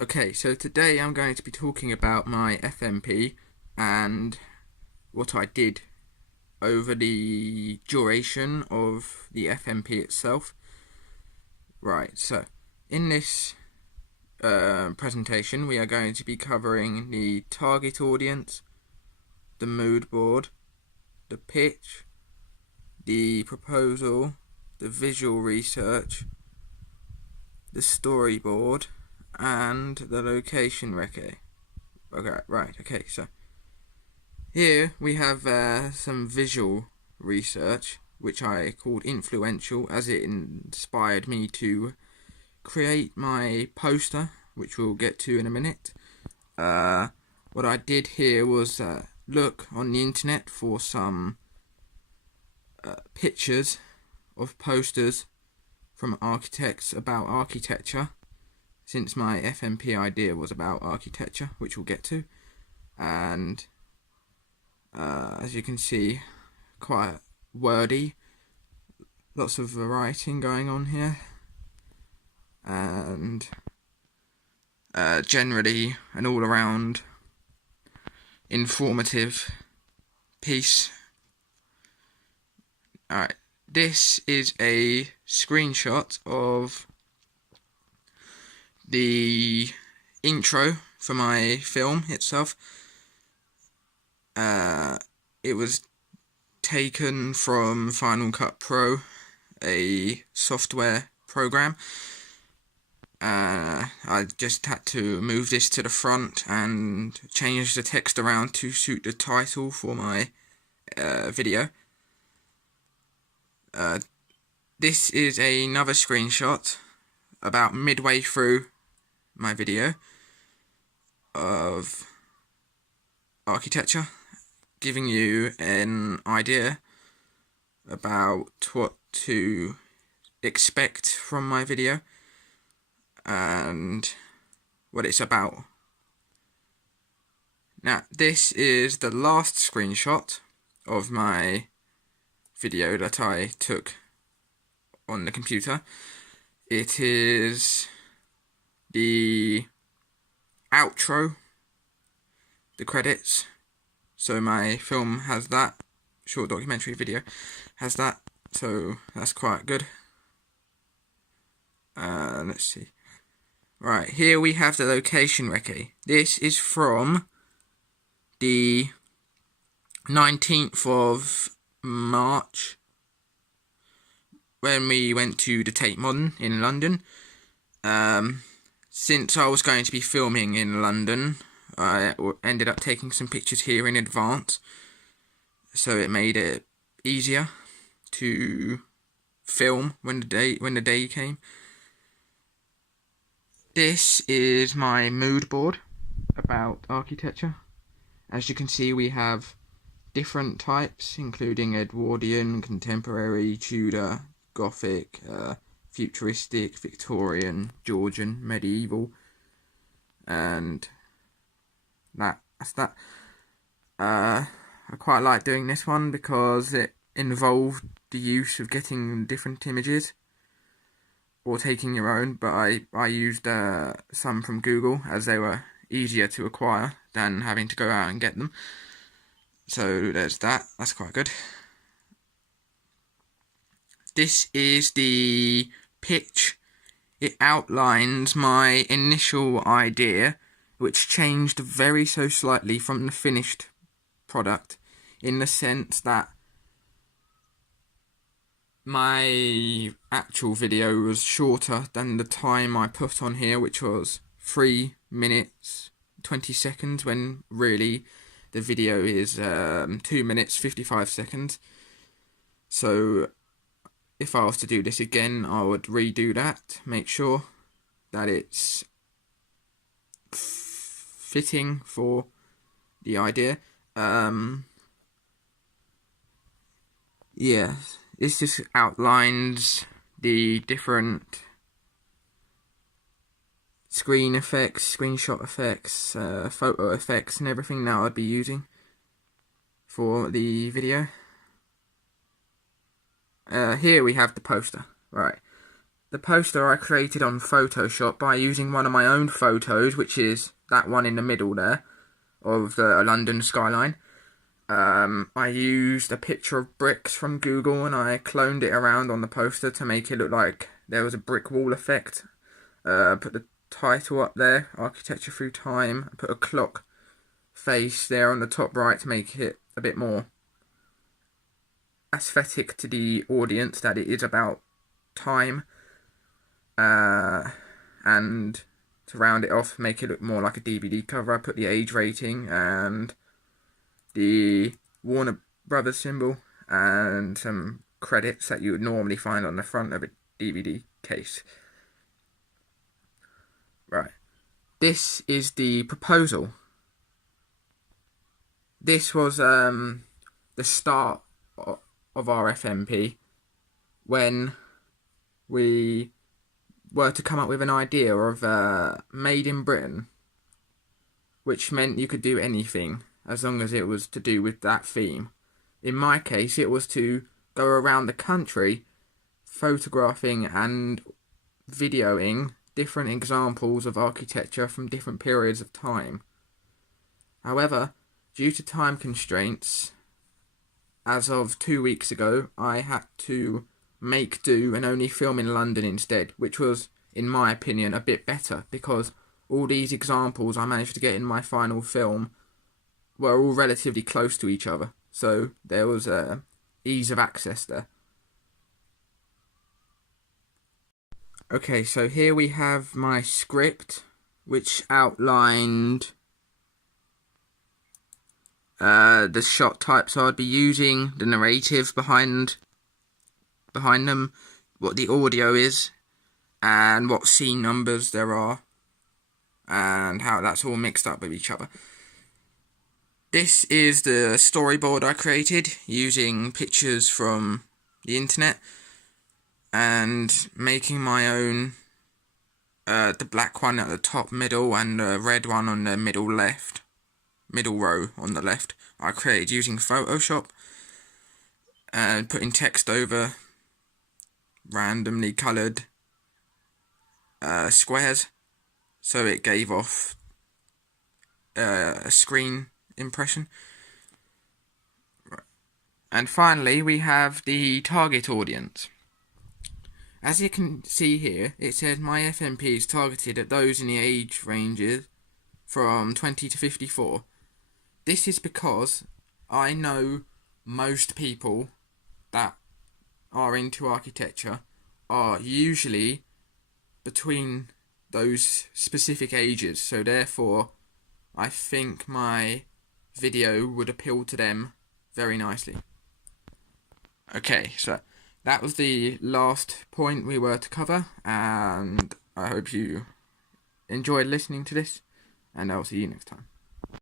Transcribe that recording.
Okay, so today I'm going to be talking about my FMP and what I did over the duration of the FMP itself. Right, so in this presentation we are going to be covering the target audience, the mood board, the pitch, the proposal, the visual research, the storyboard, and the location recce. Okay, so here we have some visual research, which I called influential, as it inspired me to create my poster, which we'll get to in a minute. What I did here was look on the internet for some pictures of posters from architects about architecture, since my FMP idea was about architecture, which we'll get to. And as you can see, quite wordy, lots of writing going on here, and generally an all-around informative piece. Alright, this is a screenshot of the intro for my film itself. It was taken from Final Cut Pro, a software program. I just had to move this to the front and change the text around to suit the title for my video. This is another screenshot about midway through my video of architecture, giving you an idea about what to expect from my video and what it's about. Now, this is the last screenshot of my video that I took on the computer. It is the outro, the credits. So my film has that, short documentary video has that, so that's quite good. Let's see. Right, here we have the location recce. This is from the 19th of March, when we went to the Tate Modern in London. Since I was going to be filming in London, I ended up taking some pictures here in advance, so it made it easier to film when the day came. This is my mood board about architecture. As you can see, we have different types, including Edwardian, contemporary, Tudor, Gothic, futuristic, Victorian, Georgian, medieval, and that's that. I quite like doing this one because it involved the use of getting different images or taking your own, but I used some from Google, as they were easier to acquire than having to go out and get them. So there's that. That's quite good. This is the pitch. It outlines my initial idea, which changed very so slightly from the finished product, in the sense that my actual video was shorter than the time I put on here, which was 3 minutes 20 seconds, when really the video is 2 minutes 55 seconds. So if I was to do this again, I would redo that, make sure that it's fitting for the idea. Yeah, this just outlines the different screen effects, screenshot effects, photo effects, and everything that I'd be using for the video. Here we have the poster. Right, the poster I created on Photoshop by using one of my own photos, which is that one in the middle there, of the London skyline. I used a picture of bricks from Google and I cloned it around on the poster to make it look like there was a brick wall effect. Put the title up there, Architecture Through Time. I put a clock face there on the top right to make it a bit more aesthetic to the audience that it is about time. And to round it off, make it look more like a DVD cover, I put the age rating and the Warner Brothers symbol and some credits that you would normally find on the front of a DVD case. Right. This is the proposal. This was the start of our FMP when we were to come up with an idea of Made in Britain, which meant you could do anything as long as it was to do with that theme. In my case, it was to go around the country photographing and videoing different examples of architecture from different periods of time. However, due to time constraints, as of 2 weeks ago, I had to make do and only film in London instead, which was, in my opinion, a bit better because all these examples I managed to get in my final film were all relatively close to each other, so there was ease of access there. Okay, so here we have my script, which outlined the shot types I'd be using, the narrative behind them, what the audio is, and what scene numbers there are, and how that's all mixed up with each other. This is the storyboard I created using pictures from the internet and making my own, the black one at the top middle and the red one on the middle row on the left. I created using Photoshop and putting text over randomly coloured squares so it gave off a screen impression. And finally we have the target audience. As you can see here, it says my FMP is targeted at those in the age ranges from 20 to 54. This is because I know most people that are into architecture are usually between those specific ages, so therefore I think my video would appeal to them very nicely. Okay, so that was the last point we were to cover, and I hope you enjoyed listening to this, and I'll see you next time.